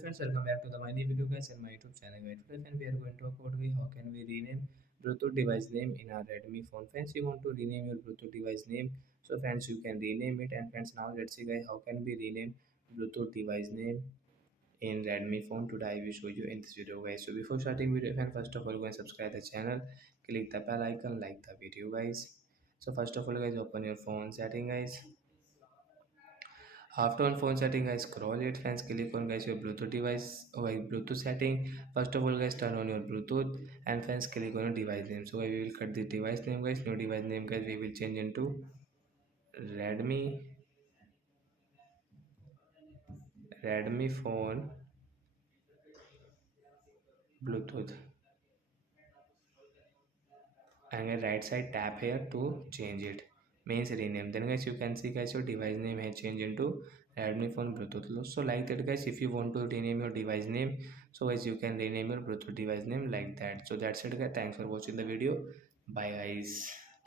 Friends, welcome back to the my new video guys and my YouTube channel guys. Today friends, we are going to talk about how can we rename Bluetooth device name in our Redmi phone. Friends, you want to rename your Bluetooth device name, so friends you can rename it. And friends, now let's see guys how can we rename Bluetooth device name in Redmi phone. Today I will show you in this video guys. So before starting video, friends, first of all go and subscribe the channel, click the bell icon, like the video guys. So first of all guys, open your phone setting guys. After on phone setting, guys, scroll it, friends. Click on guys your Bluetooth device or Bluetooth setting. First of all, guys, turn on your Bluetooth and friends click on your device name. So we will cut the device name, guys. New device name, guys. We will change into Redmi Redmi phone Bluetooth. And a right side tap here to change it, means rename. Then guys you can see guys your device name has changed into Redmi phone Bluetooth. So like that guys, if you want to rename your device name, so guys you can rename your Bluetooth device name like that. So that's it guys, thanks for watching the video. Bye guys.